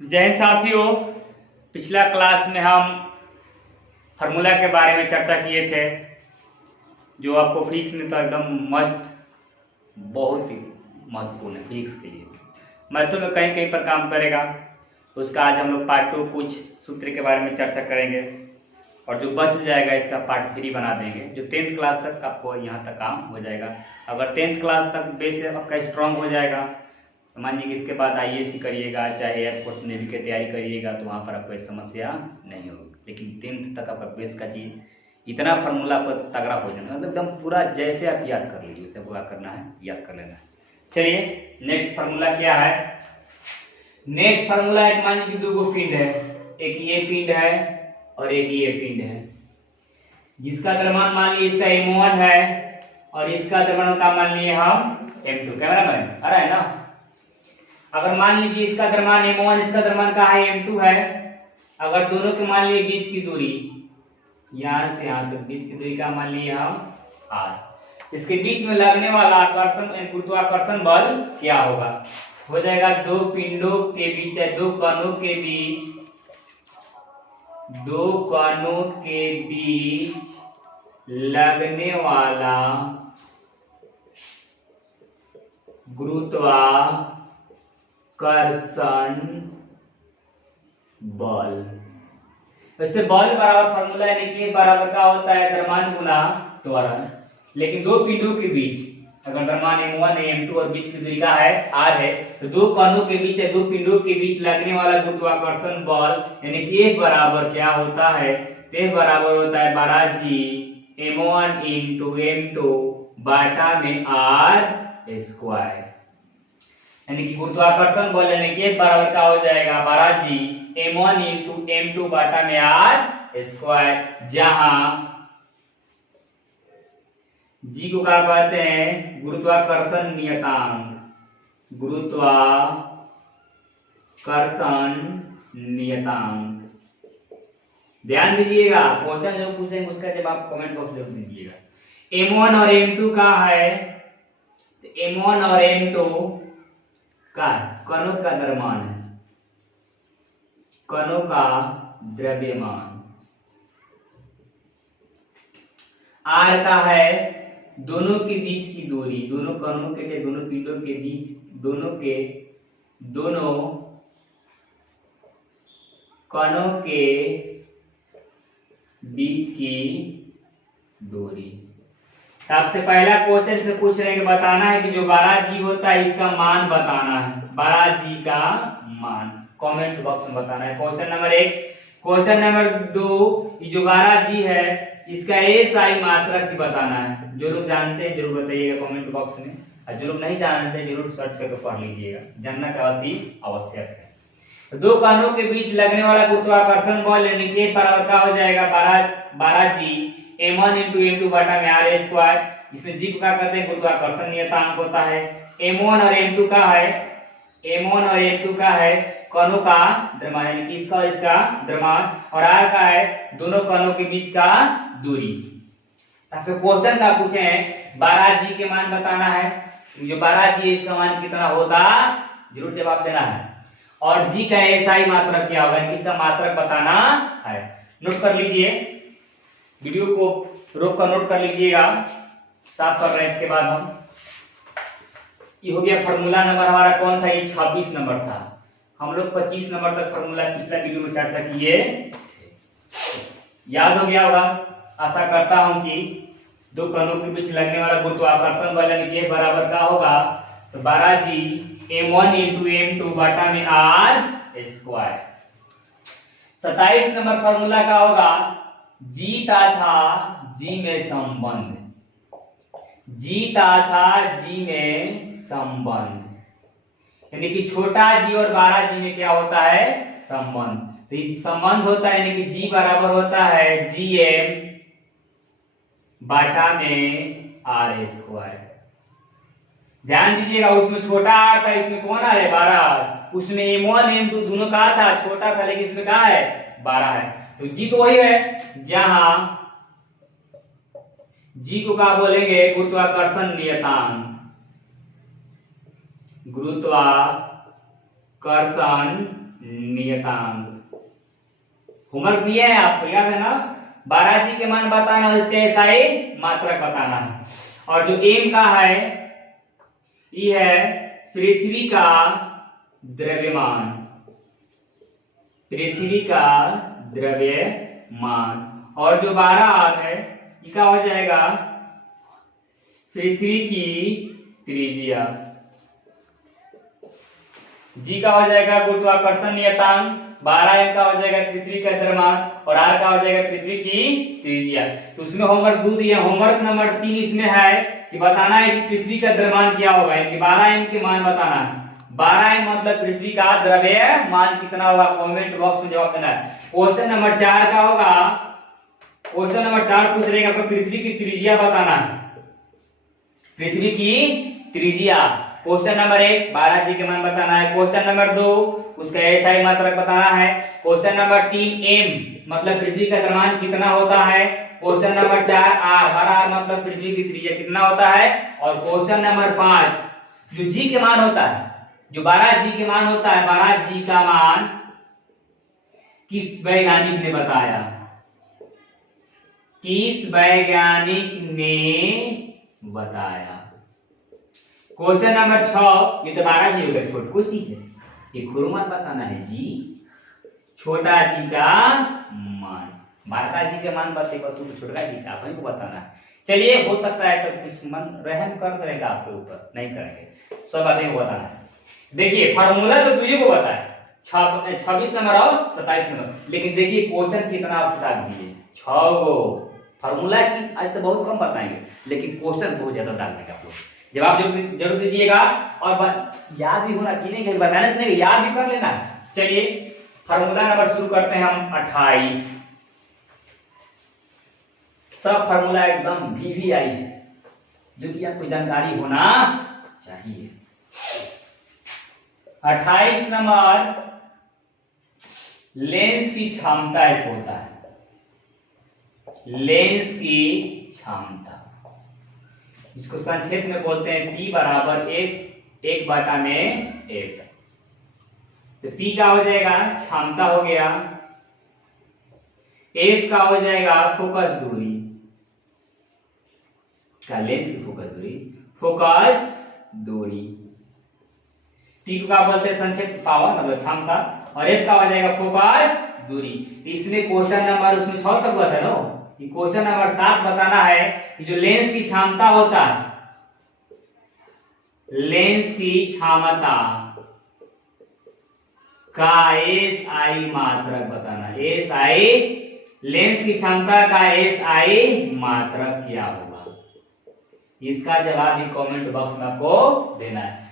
जय हिंद साथियों। पिछला क्लास में हम फार्मूला के बारे में चर्चा किए थे, जो आपको फिजिक्स में तो एकदम मस्त, बहुत ही महत्वपूर्ण है फिजिक्स के लिए। मैथों में कहीं कहीं पर काम करेगा। उसका आज हम लोग पार्ट 2 कुछ सूत्र के बारे में चर्चा करेंगे, और जो बच जाएगा इसका पार्ट 3 बना देंगे, जो 10th क्लास तक आपको यहाँ तक काम हो जाएगा। अगर 10th क्लास तक बेस आपका स्ट्रांग हो जाएगा, मान लीजिए कि इसके बाद IAS करिएगा, चाहे एयरफोर्स नेवी की तैयारी करिएगा, तो वहाँ पर आपको कोई समस्या नहीं होगी। लेकिन 10th तक आपका बेस का चीज इतना फार्मूला पर तगड़ा हो जाना, मतलब एकदम पूरा जैसे आप याद कर लीजिए, उसे पूरा करना है, याद कर लेना है। चलिए नेक्स्ट फार्मूला क्या है। नेक्स्ट फार्मूला है, मान लीजिए दो पिंड है, एक ये पिंड है और एक ये पिंड है, जिसका द्रव्यमान मान लीजिए इसका M1 है और इसका द्रव्यमान का मान लीजिए हम M2। कैमरा मैन आ रहा है ना। अगर मान लीजिए इसका द्रव्यमान M1, इसका द्रव्यमान का है M2 है, अगर दोनों के मान लीजिए बीच की दूरी यहां से यहां तक, बीच की दूरी का मान लीजिए हम R, इसके बीच में लगने वाला आकर्षण गुरुत्वाकर्षण बल क्या होगा। हो जाएगा दो पिंडों के बीच है, दो कणों के बीच, दो कणों के बीच लगने वाला गुरुत्वाकर्षण बल। वैसे बल बराबर फार्मूला है, देखिए बराबर का होता है द्रव्यमान गुना त्वरण। लेकिन दो पिंडों के बीच अगर द्रव्यमान M1 है, M2 और बीच की दूरी का है R है, तो दो कणों के बीच है, दो पिंडों के बीच लगने वाला गुरुत्वाकर्षण बल यानी कि F बराबर क्या होता है, F बराबर होता है 12G M1 इंटू M2 बाटा में R स्क्वायर। यानी कि गुरुत्वाकर्षण बल यानी कि F बराबर क्या हो जाएगा 12G M1 इंटू M2 बाटा में R स्क्वायर, जहां G को क्या कहते हैं, गुरुत्वाकर्षण नियतांक, गुरुत्वाकर्षण नियतांक। ध्यान दीजिएगा, क्वेश्चन जो पूछेंगे उसका जवाब कमेंट बॉक्स में जरूर दीजिएगा। M1 और M2 का है, तो M1 और M2 का कणों का द्रव्यमान है, कणों का द्रव्यमान। R का है दोनों के बीच की दूरी, दोनों कणों के, दोनों पिंडों के बीच, दोनों कणों के बीच की दूरी। आपसे पहला क्वेश्चन से पूछ रहे हैं कि बताना है कि जो 12G होता है इसका मान बताना है, 12G का मान कमेंट बॉक्स में बताना है। Question number 1। क्वेश्चन नंबर 2, ये जो 12G है इसका SI मात्रक भी बताना है। जो लोग जानते हैं जरूर बताइएगा कमेंट बॉक्स में, और जो लोग नहीं जानते जरूर सर्च करके पढ़ लीजिएगा, जानना का अति आवश्यक है। तो दो कणों के बीच लगने वाला गुरुत्वाकर्षण बल यानी कि बराबर का हो जाएगा 12G M1 इंटू M2 बटा में R स्क्वायर, जिसमें G को क्या कहते हैं, गुरुत्वाकर्षण नियतांक होता है। M1 और M2 का है, M1 और M2 का है कणों का द्रव्यमान यानी कि इसका और इसका द्रव्यमान, और R का है दोनों कणों के बीच का दूरी। आपसे क्वेश्चन का पूछे हैं 12G के मान बताना है, जो 12G है इसका मान कितना होगा जरूर जवाब देना है, और G का SI मात्रक क्या होगा, इसका मात्रक बताना है। नोट कर लीजिए, वीडियो को रोक कर नोट कर लीजिएगा, साफ कर रहे हैं। इसके बाद ये हो गया फार्मूला नंबर हमारा कौन था, ये 26 नंबर था। हम लोग 25 नंबर तक फार्मूला पिछला वीडियो में चर्चा किए, याद हो गया होगा। आशा करता हूं कि दो कणों के बीच लगने वाला गुरुत्वाकर्षण बल यानी कि बराबर का होगा, तो 12G M1 इंटू M2 बटा में R स्क्वायर। 27 नंबर फार्मूला का होगा G तथा G में संबंध, G तथा G में संबंध यानी कि छोटा G और 12G में क्या होता है, संबंध। तो ये संबंध होता है यानी कि G बराबर होता है GM बाटा में R स्क्वायर। ध्यान दीजिएगा, उसमें छोटा R था, इसमें कौन आ है 12R, उसमें M1 M2 दोनों का था, छोटा था लेकिन इसमें क्या है 12 है। तो G तो वही है, जहां G को क्या बोलेंगे, गुरुत्वाकर्षण नियतांक, गुरुत्वाकर्षण नियतांक। होमवर्क दिया है आपको, याद है ना? 12 जी के मान बताना, इसके एसआई मात्रक बताना है। और जो एम का है ये है पृथ्वी का द्रव्यमान, पृथ्वी का द्रव्यमान। और जो 12 आर है ये क्या हो जाएगा? पृथ्वी की त्रिज्या। जी का हो जाएगा गुरुत्वाकर्षण नियतांक, 12 एम का हो जाएगा पृथ्वी का द्रव्यमान, और आर का हो जाएगा पृथ्वी की त्रिज्या। तो उसमें होमवर्क 2 दिया। होमवर्क नंबर 3 इसमें है कि बताना है कि पृथ्वी का द्रव्यमान क्या होगा, यानी 12 एम के मान बताना है। 12 एम मतलब पृथ्वी का द्रव्यमान कितना होगा, कमेंट बॉक्स में जवाब देना है। क्वेश्चन नंबर 4 का होगा, क्वेश्चन नंबर 4 पूछ लेगा आपको पृथ्वी की त्रिज्या बताना है, पृथ्वी की त्रिज्या। क्वेश्चन नंबर 1 12 जी के मान बताना है। क्वेश्चन नंबर 2 उसका एसआई मात्रक बताना है। क्वेश्चन नंबर 3 एम मतलब पृथ्वी का द्रव्यमान कितना होता है। क्वेश्चन नंबर 4 आर, 12 मतलब पृथ्वी की त्रिज्या कितना होता है। और क्वेश्चन नंबर 5 जो जी के मान होता है, जो 12 जी के मान होता है, 12 जी का मान किस वैज्ञानिक ने बताया, किस वैज्ञानिक ने बताया। क्वेश्चन नंबर 6 ये तो 12 जी हो गया, छोटा कोई चीज है, ये गुरुमान बताना है जी, छोटा जी का मान। 12 जी के मान बतेगा तू तो छोटा जी का अपन को बताना है। चलिए हो सकता है तो कुछ मन रहम कर देगा आपके ऊपर, नहीं करेंगे, सब बातें बताना है। देखिए फार्मूला तो तुझे को बताया 26 नंबर और 27 नंबर, लेकिन देखिए क्वेश्चन कितना आपसे डाल दिए 6 गो। फार्मूला की आज तो बहुत कम बताएंगे, लेकिन क्वेश्चन बहुत ज्यादा डाल देंगे आप लोग। जवाब जरूर दीजिएगा और याद भी होना चाहिए, कि बताने से नहीं याद भी कर लेना। चलिए फार्मूला नंबर शुरू करते हैं हम 28। सब फार्मूला एकदम VVI है, जो कि आपको जानकारी होना चाहिए। 28 नंबर लेंस की क्षमता एक होता है, लेंस की क्षमता, इसको संक्षेप में बोलते हैं P बराबर 1/1। तो P का हो जाएगा क्षमता हो गया, F का हो जाएगा फोकस दूरी का, लेंस की फोकस दूरी, फोकस दूरी। P को क्या बोलते हैं संक्षेप पावर मतलब क्षमता, और F का हो जाएगा फोकस दूरी। तो इसमें क्वेश्चन नंबर उसमें 6 तक बता लो, कि क्वेश्चन नंबर 7 बताना है कि जो लेंस की क्षमता होता है, लेंस की क्षमता का SI मात्रक बताना। SI लेंस की क्षमता का SI मात्रक क्या होगा, इसका जवाब भी कमेंट बॉक्स में आपको देना है।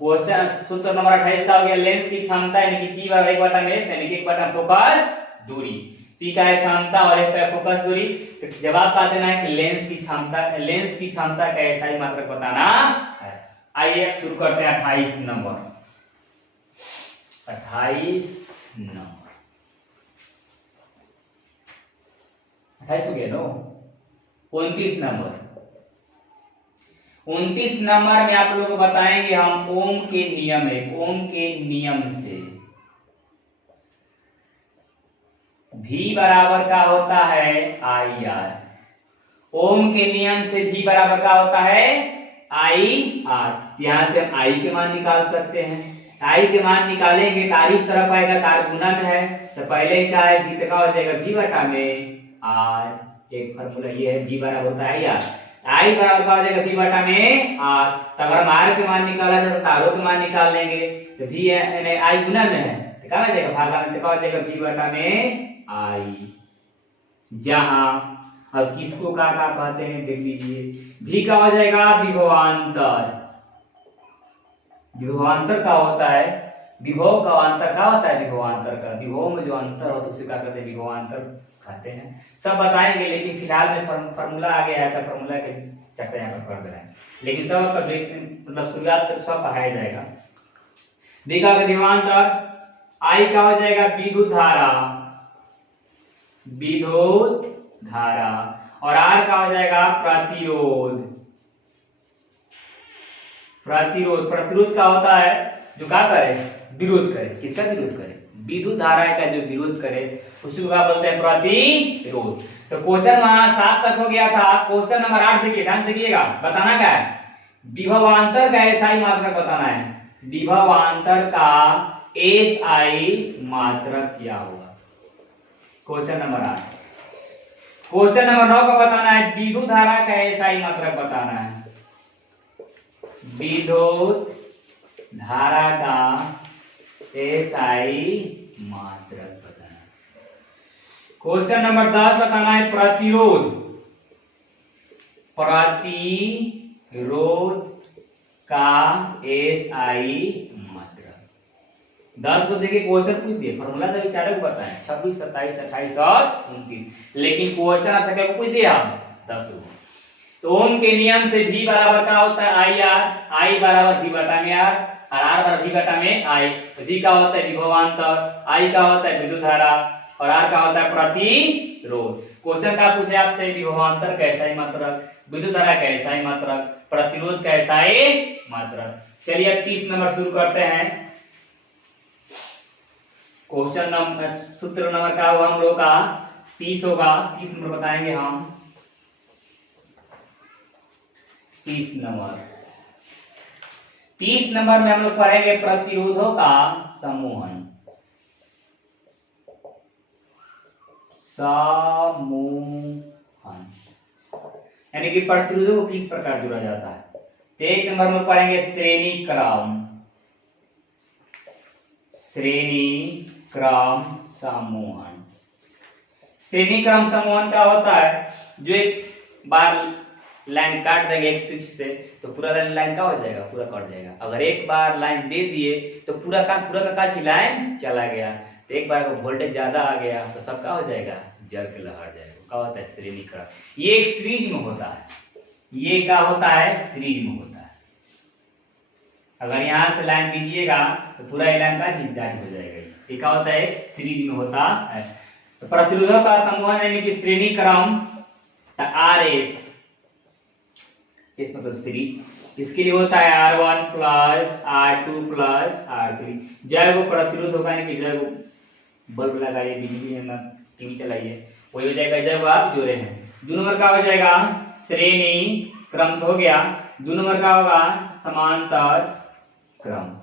क्वेश्चन सूत्र नंबर 28 का हो गया लेंस की क्षमता यानी कि P बराबर 1/f यानी कि 1/f फोकस दूरी। P का है क्षमता और F का है फोकस दूरी। तो जवाब का देना है कि लेंस की क्षमता का SI मात्रक बताना है। आइए शुरू करते हैं 28 नंबर। 28 नंबर 28 हो गया नो। 29 नंबर 29 नंबर में आप लोगों को बताएंगे हम ओम के नियम है, ओम के नियम से V बराबर का होता है IR। ओम के नियम से V बराबर का होता है IR। यहां से हम I के मान निकाल सकते हैं। I के मान निकालेंगे तार इस तरफ आएगा, तार गुना में है, तो पहले क्या है V का हो जाएगा V बटा में R। एक फॉर्मूला ये है V बराबर होता है IR। I बराबर का हो जाएगा V बटा में R। तो अगर हम R के मान निकाला जाए तो तारों के मान निकाल लेंगे, तो V यानी I गुना में है तो क्या हो जाएगा भागा में, तो क्या हो जाएगा V बटा में I। जहां अब किसको क्या कहते हैं देख लीजिए, V का हो जाएगा विभवांतर। विभवांतर का होता है, विभव का अंतर का होता है, विभवांतर का, विभव में जो अंतर होता है उसे क्या कहते हैं, विभवांतर कहते हैं। सब बताएंगे, लेकिन फिलहाल में फॉर्मूला आ गया है, फॉर्मूला के चर्चा यहाँ पर कर दे रहे हैं, लेकिन सब का बेस मतलब शुरुआत सब पढ़ाया जाएगा। देखा विभवांतर I का हो जाएगा विद्युत धारा, विद्युत धारा, और R का हो जाएगा प्रतिरोध। प्रतिरोध का होता है जो क्या करे, विरोध करे। किसका विरोध करे? विद्युत धारा का जो विरोध करे उसी को क्या बोलते हैं? प्रतिरोध। तो क्वेश्चन वहां 7 तक हो गया था। क्वेश्चन नंबर 8 देखिए, ध्यान देखिएगा। बताना क्या है? विभवांतर का एसआई मात्रक बताना है। विभवांतर का एसआई मात्रक क्या होगा? Question number 8। क्वेश्चन नंबर 9 का बताना है विद्युत धारा का एसआई मात्रक बताना है। विद्युत धारा का एसआई मात्रक बताना है। क्वेश्चन नंबर 10 बताना है प्रतिरोध। प्रतिरोध का एसआई मात्रक। 10 को देखिए क्वेश्चन पूछ दिए, फॉर्मूला तो बेचारे को बताएं 26, 27, 28 और 29, लेकिन क्वेश्चन आपसे क्या पूछ दिया? 10 को। तो ओम के नियम से V बराबर क्या होता है? I R. आई बराबर V बटा में आर और आर बराबर V बटा में आई। तो V का होता है विभवांतर, आई का होता है विद्युत धारा और आर का होता है प्रतिरोध। क्वेश्चन क्या पूछे आपसे? विभवांतर का एसआई मात्रक, विद्युत धारा का एसआई मात्रक, प्रतिरोध का एसआई मात्रक। चलिए अब 30 नंबर शुरू करते हैं। क्वेश्चन नंबर सूत्र नंबर का होगा हम लोग का 30 होगा। 30 नंबर बताएंगे हम। 30 नंबर में हम लोग पढ़ेंगे प्रतिरोधों का समूहन। यानी कि प्रतिरोधों को किस प्रकार जोड़ा जाता है। तो 1 नंबर में पढ़ेंगे श्रेणी क्रम। श्रेणी क्रम समूहन। श्रेणी क्रम समूहन क्या होता है? जो एक बार लाइन काट देंगे एक स्विच से तो पूरा लाइन का हो जाएगा, पूरा कट जाएगा। अगर एक बार लाइन दे दिए तो पूरा का लाइन चला गया। तो एक बार वोल्टेज ज्यादा आ गया तो सब का हो जाएगा, जल के लहर जाएगा। क्या होता है? श्रेणी क्रम। ये एक सीरीज में होता है। ये क्या होता है? सीरीज में होता है। अगर यहाँ से लाइन दीजिएगा तो पूरा लाइन का डिस्चार्ज हो जाएगा। ये क्या होता है? सीरीज में होता है। तो प्रतिरोधों का समूहन यानी कि श्रेणी क्रम RS, इस मतलब सीरीज। इसके लिए होता है R1 plus R2 plus R3। जब वो प्रतिरोध होगा यानी कि जब बल्ब लगाइए, बिजली है, टीवी चलाइए, वही हो जाएगा जब आप जोड़े हैं। 2 नंबर का हो जाएगा श्रेणी क्रम हो गया। 2 नंबर का होगा समांतर क्रम।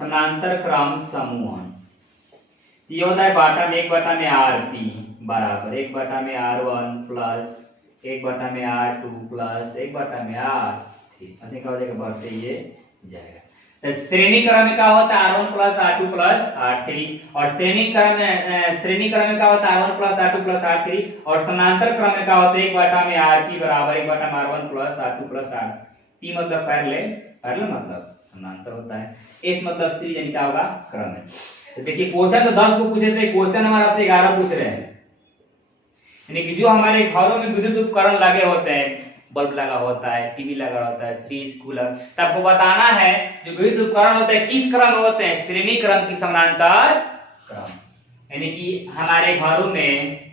समांतर क्रम समूहन। ये होता है बाटा में 1 बटा में RP बराबर 1 बटा में R1 प्लस 1 बटा में R2 प्लस 1 बटा में R3। ऐसे क्या हो जाएगा? बढ़ते ये जाएगा। तो श्रेणी क्रम में क्या होता है? R1 plus R2 plus R3। और श्रेणी क्रम में क्या होता है? R1 plus R2 plus R3। और समांतर क्रम में क्या होता है? 1 बटा में RP बराबर 1 बटा में R1 plus R2 plus R3 मतलब पैरेलल मतलब समांतर होता है। इस मतलब सीरीज यानी क्या होगा? क्रम है। तो देखिए क्वेश्चन तो 10 को पूछे थे, क्वेश्चन हमारे आपसे 11 पूछ रहे हैं। यानी कि जो हमारे घरों में विद्युत उपकरण लगे होते हैं, बल्ब लगा होता है, टीवी लगा होता है, फ्रिज, कूलर, तब आपको बताना है जो विद्युत उपकरण होते हैं किस क्रम में होते हैं? श्रेणी क्रम की समांतर क्रम। यानी कि हमारे घरों में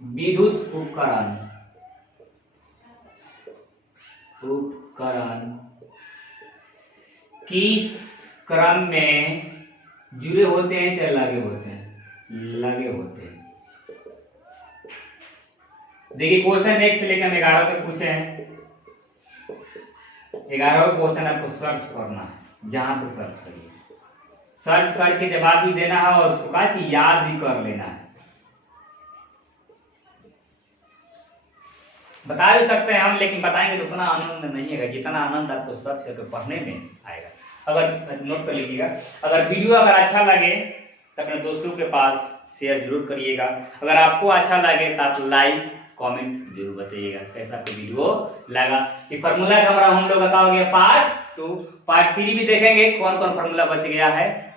विद्युत उपकरण किस क्रम में जुड़े होते हैं चाहे लगे होते हैं। देखिए क्वेश्चन 1 से लेकर हम 11 तक पूछे हैं। 11 क्वेश्चन आपको सर्च करना है, जहां से सर्च करिए। सर्च करके जवाब भी देना है और उसको याद भी कर लेना है। बता भी सकते हैं हम, लेकिन बताएंगे तो उतना आनंद नहीं आएगा जितना आनंद आपको सर्च करके पढ़ने में आएगा। अगर नोट कर लीजिएगा, अगर वीडियो अगर अच्छा लगे तो अपने दोस्तों के पास शेयर जरूर करिएगा। अगर आपको अच्छा लगे तो आप लाइक कमेंट जरूर बताइएगा कैसा आपको वीडियो लगा। ये फार्मूला का हमारा हम लोग बताओगे पार्ट 2, पार्ट 3 भी देखेंगे कौन कौन फार्मूला बच गया है।